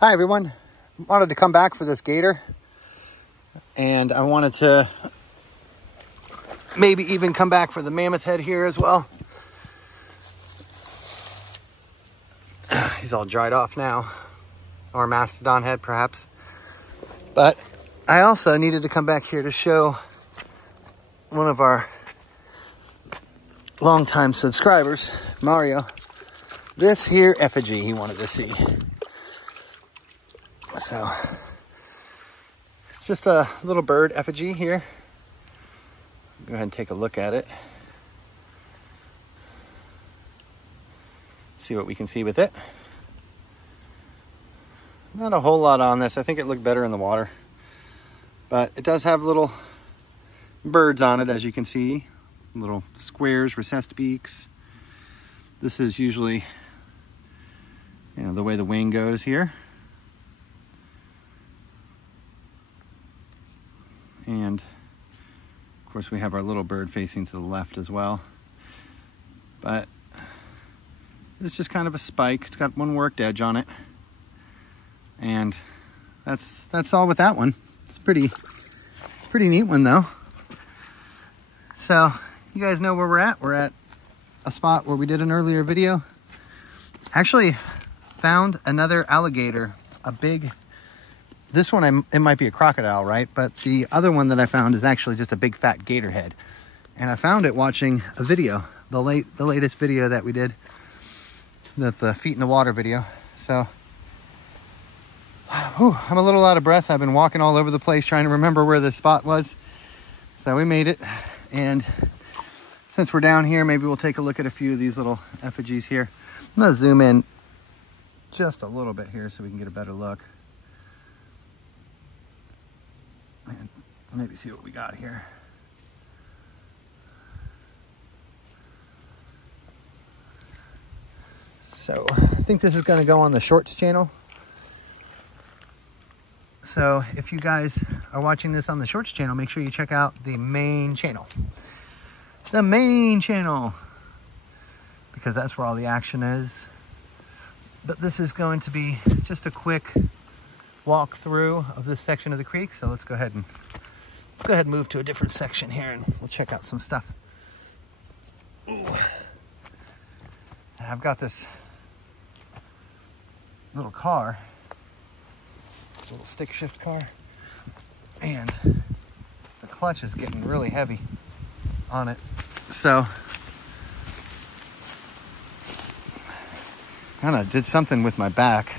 Hi everyone, wanted to come back for this gator, and I wanted to maybe even come back for the mammoth head here as well. He's all dried off now, or mastodon head perhaps. But I also needed to come back here to show one of our longtime subscribers, Mario, this here effigy he wanted to see. So it's just a little bird effigy here. Go ahead and take a look at it. See what we can see with it. Not a whole lot on this. I think it looked better in the water. But it does have little birds on it, as you can see. Little squares, recessed beaks. This is usually, the way the wing goes here. And of course we have our little bird facing to the left as well. But it's just kind of a spike. It's got one worked edge on it. And that's all with that one. It's pretty neat one though. So you guys know where we're at. We're at a spot where we did an earlier video. Actually found another alligator, a big, this one, it might be a crocodile, right? But the other one that I found is actually just a big fat gator head. And I found it watching a video, the latest video that we did, the feet in the water video. So, I'm a little out of breath. I've been walking all over the place trying to remember where this spot was. So we made it. And since we're down here, maybe we'll take a look at a few of these little effigies here. I'm gonna zoom in just a little bit here so we can get a better look. And maybe see what we got here. So I think this is going to go on the shorts channel. So if you guys are watching this on the shorts channel, make sure you check out the main channel. The main channel, because that's where all the action is. But this is going to be just a quick walk through of this section of the creek. So let's go ahead and move to a different section here and we'll check out some stuff. Ooh. I've got this little car, little stick shift car, and the clutch is getting really heavy on it. So kind of did something with my back.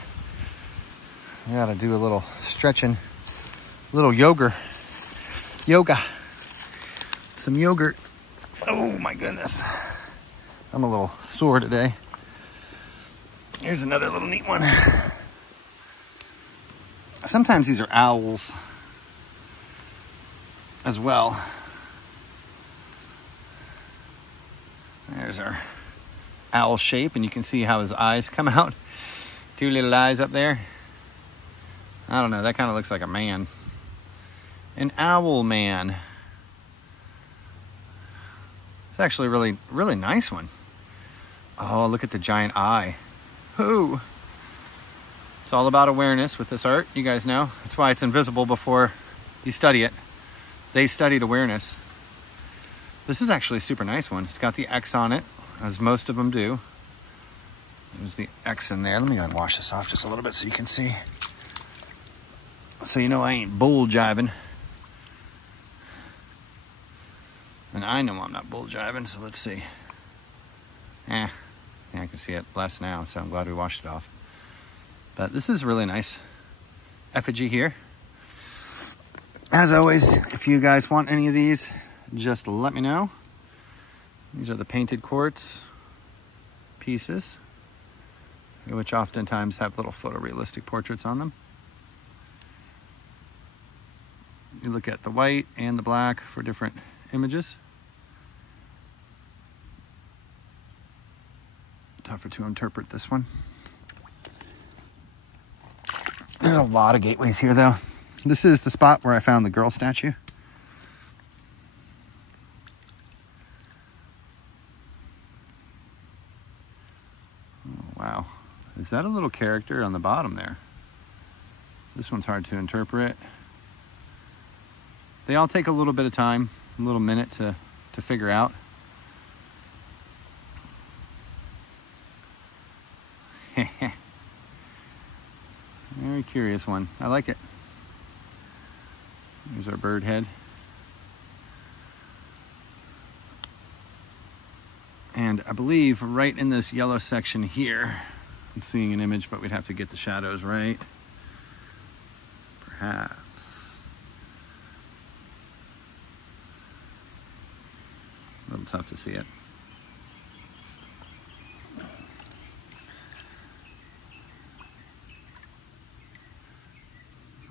I gotta do a little stretching, a little yoga, some yogurt. Oh my goodness. I'm a little sore today. Here's another little neat one. Sometimes these are owls as well. There's our owl shape, and you can see how his eyes come out. Two little eyes up there. I don't know, that kind of looks like a man. An owl man. It's actually a really nice one. Oh, look at the giant eye. Ooh. It's all about awareness with this art, you guys know. That's why it's invisible before you study it. They studied awareness. This is actually a super nice one. It's got the X on it, as most of them do. There's the X in there. Let me go ahead and wash this off just a little bit so you can see. So you know I ain't bull jiving. And I know I'm not bull jiving, so let's see. Yeah, I can see it less now, so I'm glad we washed it off. But this is really nice effigy here. As always, if you guys want any of these, just let me know. These are the painted quartz pieces, which oftentimes have little photorealistic portraits on them. You look at the white and the black for different images. Tougher to interpret this one. There's a lot of gateways here though. This is the spot where I found the girl statue. Oh, wow. Is that a little character on the bottom there? This one's hard to interpret. They all take a little bit of time, a little minute to figure out. Very curious one. I like it. Here's our bird head. And I believe right in this yellow section here, I'm seeing an image, but we'd have to get the shadows right. Perhaps. A little tough to see it.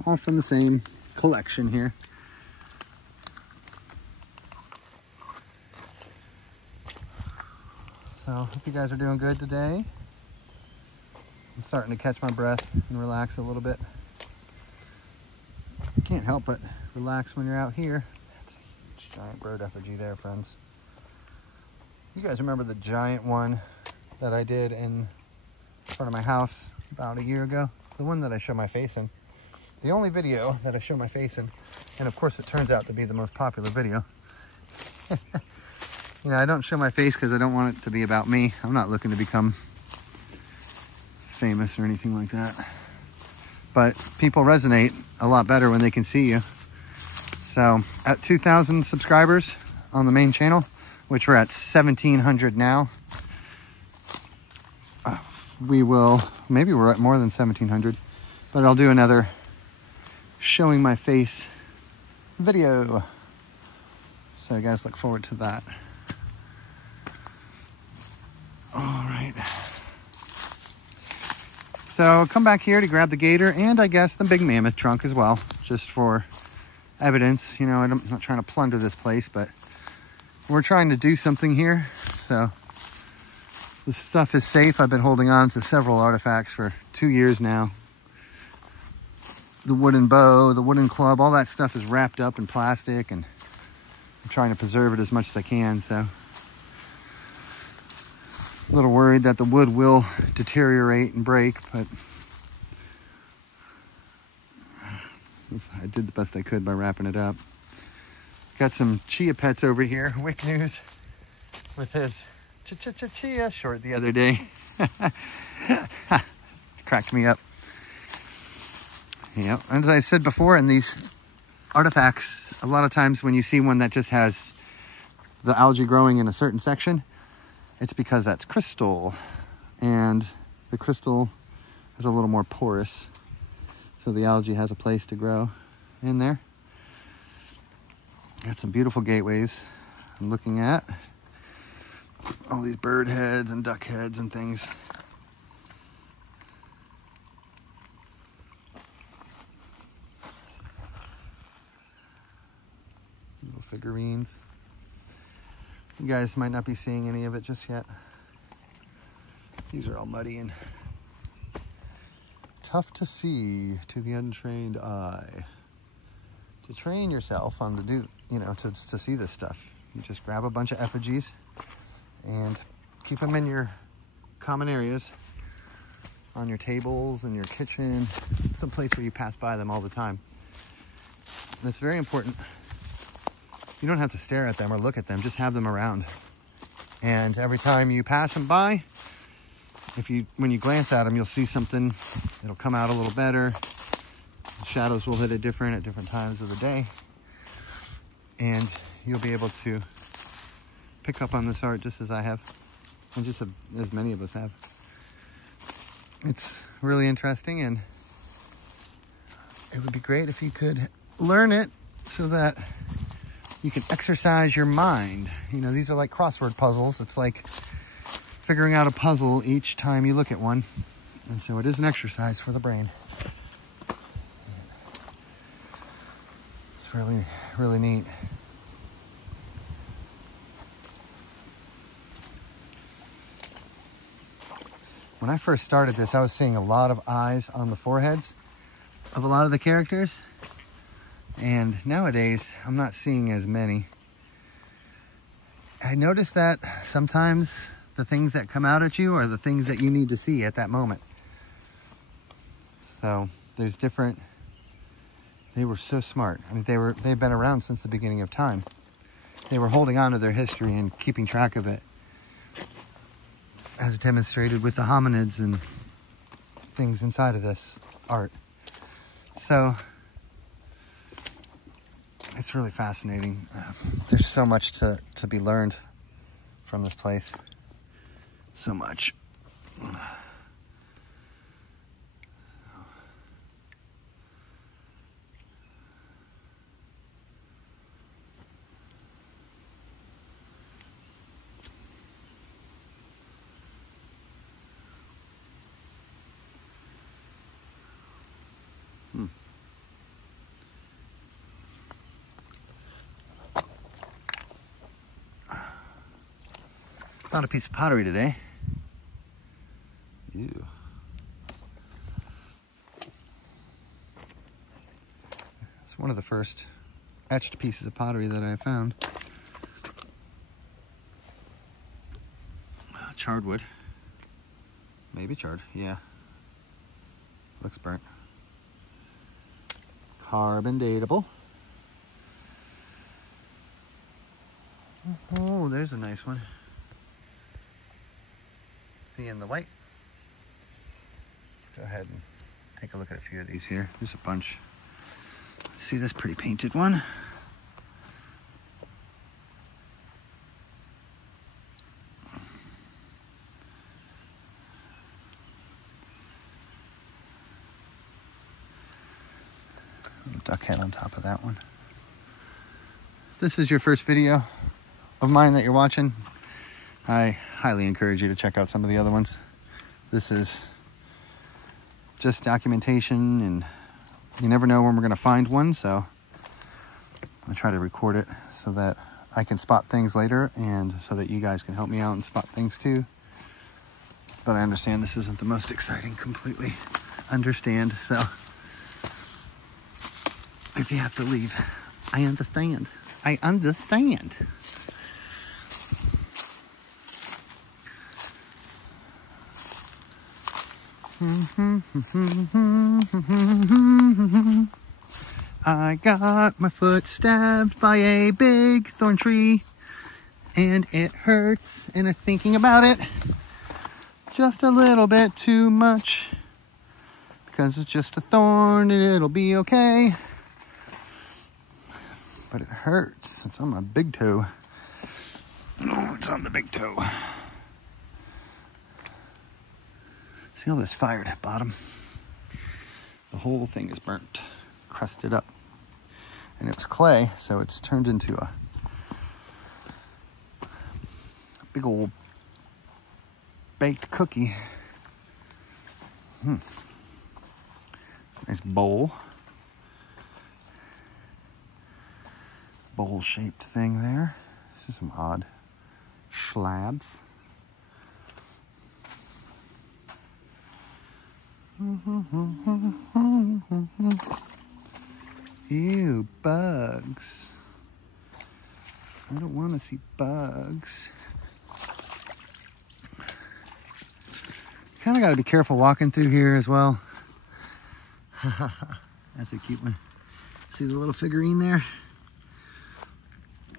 All from the same collection here. So, hope you guys are doing good today. I'm starting to catch my breath and relax a little bit. Can't help but relax when you're out here. That's a huge giant bird effigy there, friends. You guys remember the giant one that I did in front of my house about a year ago? The one that I show my face in. The only video that I show my face in. And of course it turns out to be the most popular video. You know, I don't show my face because I don't want it to be about me. I'm not looking to become famous or anything like that. But people resonate a lot better when they can see you. So at 2,000 subscribers on the main channel, which we're at 1,700 now, we will, maybe we're at more than 1,700, but I'll do another showing my face video. So you guys look forward to that. All right. So come back here to grab the gator and I guess the big mammoth trunk as well, just for evidence. You know, I'm not trying to plunder this place, but we're trying to do something here. So this stuff is safe. I've been holding on to several artifacts for 2 years now. The wooden bow, the wooden club, all that stuff is wrapped up in plastic and I'm trying to preserve it as much as I can. So a little worried that the wood will deteriorate and break, but I did the best I could by wrapping it up. Got some chia pets over here. Wick News with his chia short the other day. Cracked me up. Yeah, as I said before, in these artifacts, a lot of times when you see one that just has the algae growing in a certain section, it's because that's crystal, and the crystal is a little more porous, so the algae has a place to grow in there. Got some beautiful gateways I'm looking at. All these bird heads and duck heads and things. Little figurines. You guys might not be seeing any of it just yet. These are all muddy and tough to see to the untrained eye. To train yourself on to do, you know, to see this stuff, you just grab a bunch of effigies and keep them in your common areas, on your tables, in your kitchen, some place where you pass by them all the time. And it's very important. You don't have to stare at them or look at them, just have them around. And every time you pass them by, when you glance at them, you'll see something. It'll come out a little better. The shadows will hit it different at different times of the day. And you'll be able to pick up on this art just as I have, and just as many of us have. It's really interesting, and it would be great if you could learn it so that you can exercise your mind. You know, these are like crossword puzzles. It's like figuring out a puzzle each time you look at one. And so it is an exercise for the brain. It's really, really neat. When I first started this, I was seeing a lot of eyes on the foreheads of a lot of the characters. And nowadays, I'm not seeing as many. I noticed that sometimes the things that come out at you are the things that you need to see at that moment. So there's different, they were so smart. I mean, they've been around since the beginning of time. They were holding on to their history and keeping track of it, as demonstrated with the hominids and things inside of this art. So it's really fascinating. There's so much to be learned from this place. So much. Found a piece of pottery today. Ew. It's one of the first etched pieces of pottery that I found. Charred wood. Maybe charred, yeah. Looks burnt. Carbon datable. Oh, there's a nice one. See in the white. Let's go ahead and take a look at a few of these here. There's a bunch. Let's see this pretty painted one. Little duck head on top of that one. This is your first video of mine that you're watching. I highly encourage you to check out some of the other ones. This is just documentation, and you never know when we're going to find one, so I try to record it so that I can spot things later and so that you guys can help me out and spot things too. But I understand this isn't the most exciting, completely understand, so if you have to leave, I understand. I understand. I got my foot stabbed by a big thorn tree, and it hurts, and I'm thinking about it just a little bit too much, because it's just a thorn and it'll be okay, but it hurts. It's on my big toe. Oh, it's on the big toe. See all this fire at the bottom? The whole thing is burnt, crusted up. And it was clay, so it's turned into a big old baked cookie. It's a nice bowl. Bowl-shaped thing there. This is some odd slabs. Ew, bugs. I don't want to see bugs. Kind of got to be careful walking through here as well. That's a cute one. See the little figurine there?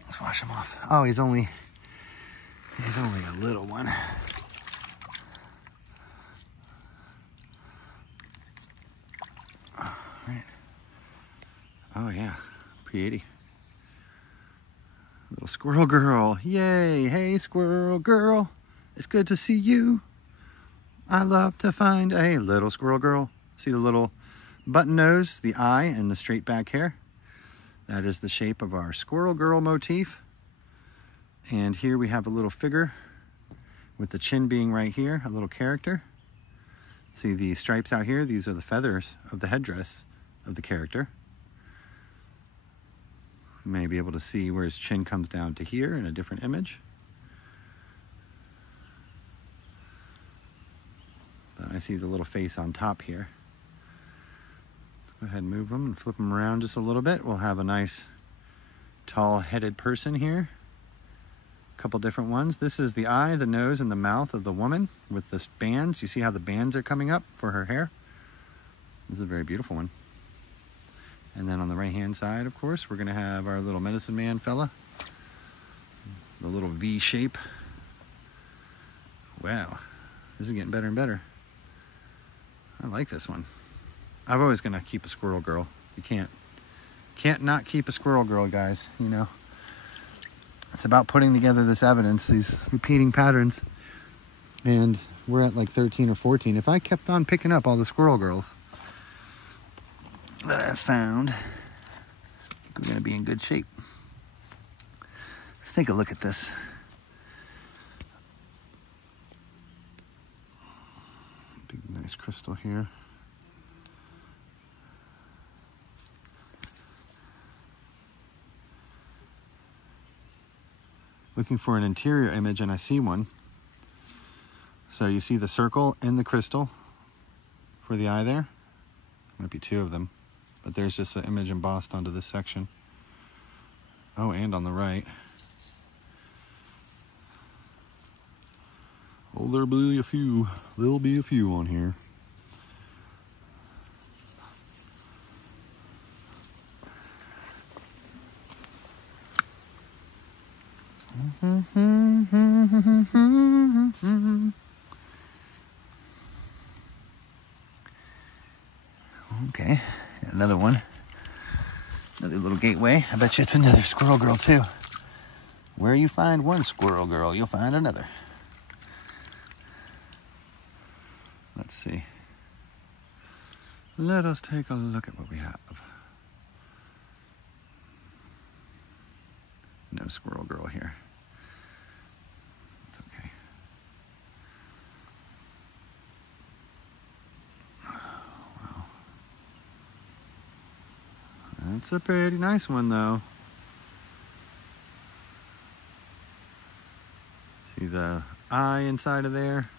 Let's wash him off. Oh, he's only a little one. Oh yeah, pretty. Little squirrel girl, yay! Hey squirrel girl, it's good to see you. I love to find a little squirrel girl. See the little button nose, the eye, and the straight back hair? That is the shape of our squirrel girl motif. And here we have a little figure with the chin being right here, a little character. See the stripes out here? These are the feathers of the headdress of the character. You may be able to see where his chin comes down to here in a different image. But I see the little face on top here. Let's go ahead and move them and flip them around just a little bit. We'll have a nice tall-headed person here. A couple different ones. This is the eye, the nose, and the mouth of the woman with the bands. You see how the bands are coming up for her hair? This is a very beautiful one. And then on the right hand side, of course, we're gonna have our little medicine man fella. The little V shape. Wow, this is getting better and better. I like this one. I'm always gonna keep a squirrel girl. You can't not keep a squirrel girl, guys, you know. It's about putting together this evidence, these repeating patterns. And we're at like 13 or 14. If I kept on picking up all the squirrel girls that I found, we're gonna be in good shape. Let's take a look at this. Big nice crystal here. Looking for an interior image, and I see one. So you see the circle in the crystal for the eye there. Might be two of them, but there's just an image embossed onto this section. Oh, and on the right. Oh, there'll be a few. There'll be a few on here. Okay, another one. Another little gateway. I bet you it's another squirrel girl too. Where you find one squirrel girl, you'll find another. Let's see. Let us take a look at what we have. No squirrel girl here. It's okay. Oh, wow. That's a pretty nice one, though. See the eye inside of there?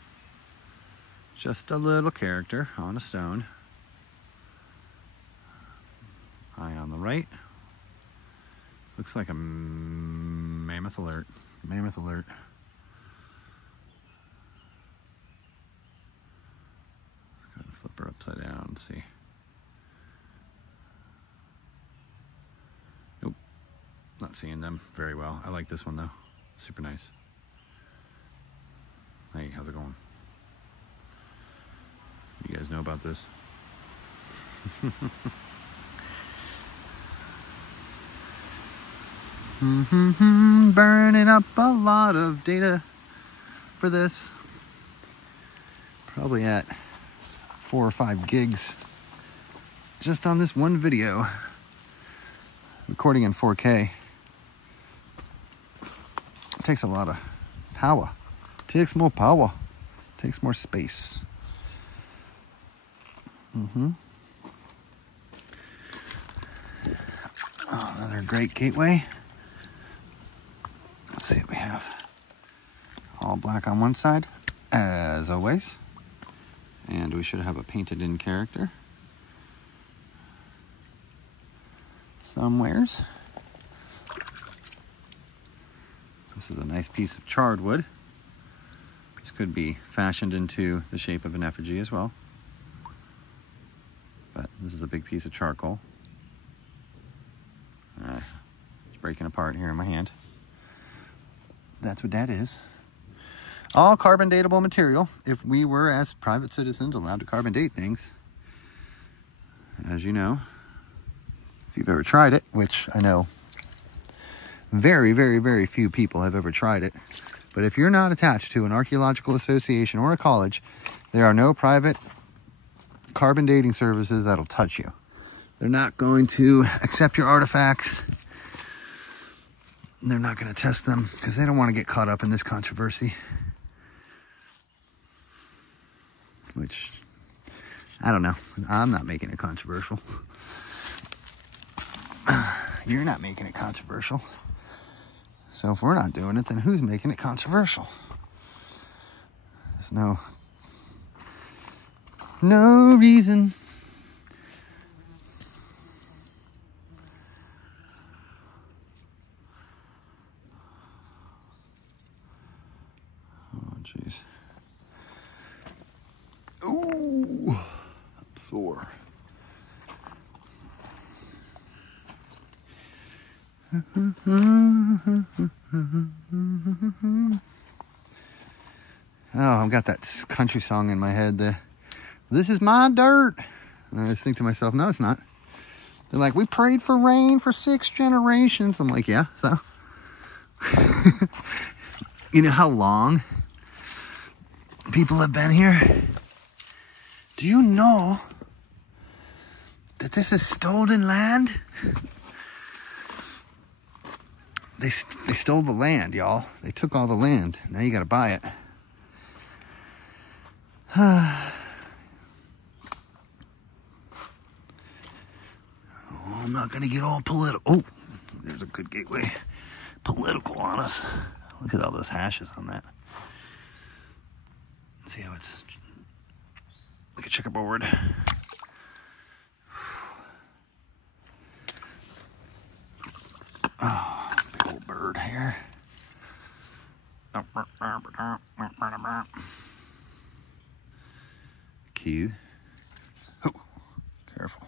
Just a little character on a stone. Eye on the right. Looks like a mammoth alert. Mammoth alert. Let's go flip her upside down and see. Nope. Not seeing them very well. I like this one though. Super nice. Hey, how's it going? You guys know about this? Burning up a lot of data for this. Probably at 4 or 5 gigs just on this one video. Recording in 4K. It takes a lot of power. It takes more power. It takes more space. Oh, another great gateway. Let's see what we have. All black on one side, as always. And we should have a painted in character somewheres. This is a nice piece of charred wood. This could be fashioned into the shape of an effigy as well. But this is a big piece of charcoal. It's breaking apart here in my hand. That's what that is. All carbon datable material. If we were, as private citizens, allowed to carbon date things, as you know, if you've ever tried it, which I know very, very, very few people have ever tried it, but if you're not attached to an archaeological association or a college, there are no private carbon dating services that'll touch you. They're not going to accept your artifacts. They're not going to test them because they don't want to get caught up in this controversy. Which, I don't know. I'm not making it controversial. You're not making it controversial. So if we're not doing it, then who's making it controversial? There's no reason. Oh, jeez. Ooh, I'm sore. Oh, I've got that country song in my head. This is my dirt. And I just think to myself, no, it's not. They're like, we prayed for rain for 6 generations. I'm like, yeah, so. You know how long people have been here? Do you know that this is stolen land? They stole the land, y'all. They took all the land. Now you gotta buy it. Oh, I'm not gonna get all political. Oh, there's a good gateway. Political on us. Look at all those hashes on that. Let's see how it's like a checkerboard. Oh, big old bird here. Cute. Oh, careful.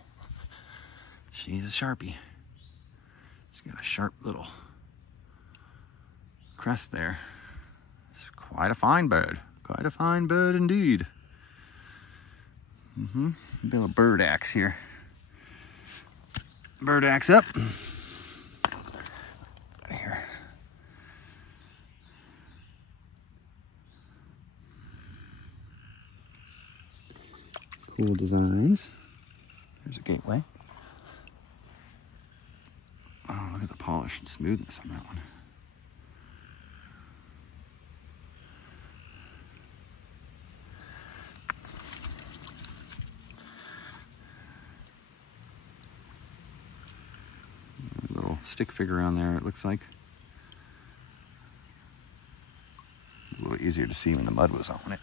She's a Sharpie. She's got a sharp little crest there. It's quite a fine bird. Quite a fine bird indeed. A little bird axe here. Bird axe up. Right here. Cool designs. There's a gateway. Oh, look at the polish and smoothness on that one. Stick figure on there, it looks like. A little easier to see when the mud was on it.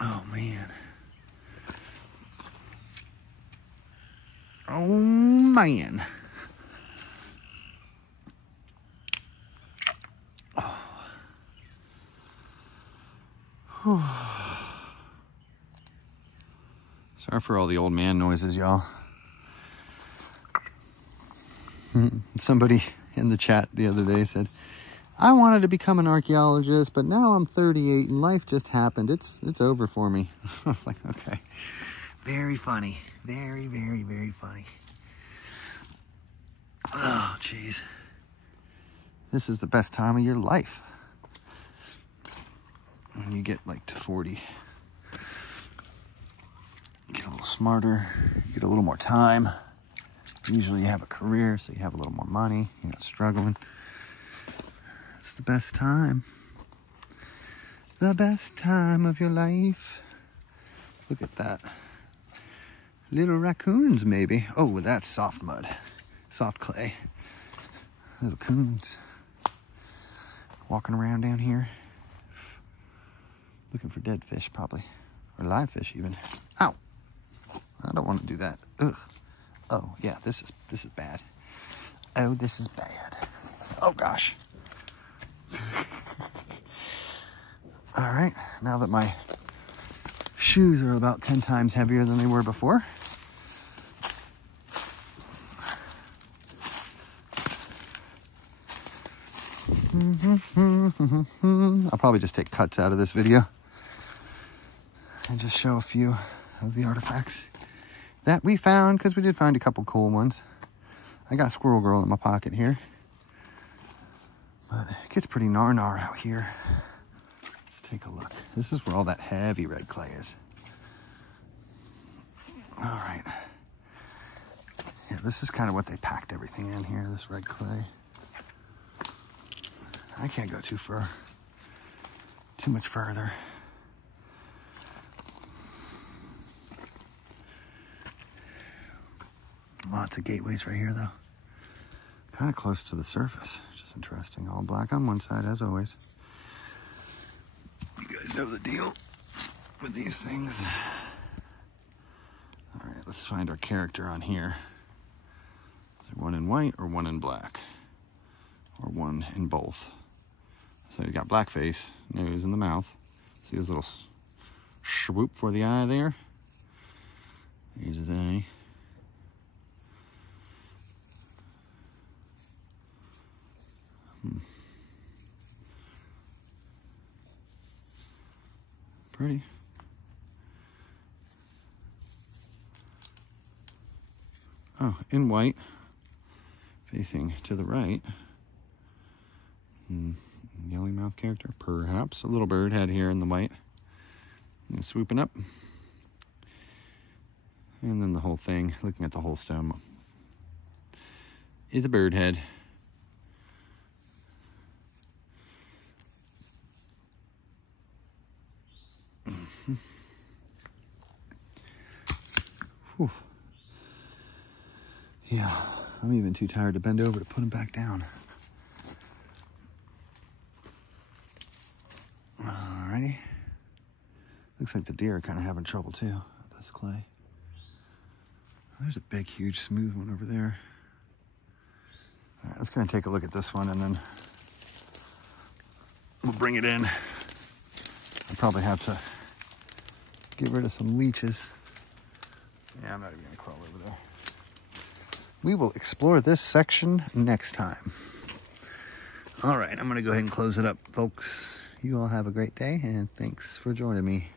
Oh man. Oh man. Oh. Sorry for all the old man noises, y'all. Somebody in the chat the other day said, I wanted to become an archaeologist, but now I'm 38 and life just happened. It's over for me. I was like, okay. Very funny. Very, very, very funny. Oh, jeez. This is the best time of your life. When you get like to 40. You get a little smarter. You get a little more time. Usually you have a career, so you have a little more money. You're not struggling. It's the best time. The best time of your life. Look at that. Little raccoons, maybe. Oh, that's soft mud. Soft clay. Little coons. Walking around down here. Looking for dead fish, probably. Or live fish, even. Ow! I don't want to do that. Ugh. Oh, yeah, this is bad. Oh, this is bad. Oh, gosh. All right, now that my shoes are about 10 times heavier than they were before. I'll probably just take cuts out of this video and just show a few of the artifacts that we found, because we did find a couple cool ones. I got Squirrel Girl in my pocket here. But it gets pretty gnar out here. Let's take a look. This is where all that heavy red clay is. All right. Yeah, this is kind of what they packed everything in here, this red clay. I can't go too much further. Lots of gateways right here, though. Kind of close to the surface, which is interesting. All black on one side, as always. You guys know the deal with these things. All right, let's find our character on here. Is there one in white or one in black? Or one in both? So you got black face, nose, and the mouth. See his little swoop for the eye there? Here's his eye. Pretty. Oh, in white, facing to the right. Yelling mouth character, perhaps. A little bird head here in the white. And swooping up. And then the whole thing, looking at the whole stem, is a bird head. Whew. Yeah, I'm even too tired to bend over to put him back down. Alrighty. Looks like the deer are kind of having trouble too with this clay. There's a big, huge, smooth one over there. All right, let's go and take a look at this one, and then we'll bring it in. I'll probably have to get rid of some leeches. Yeah, I'm not even gonna crawl over there. We will explore this section next time. All right, I'm gonna go ahead and close it up, folks. You all have a great day, and thanks for joining me.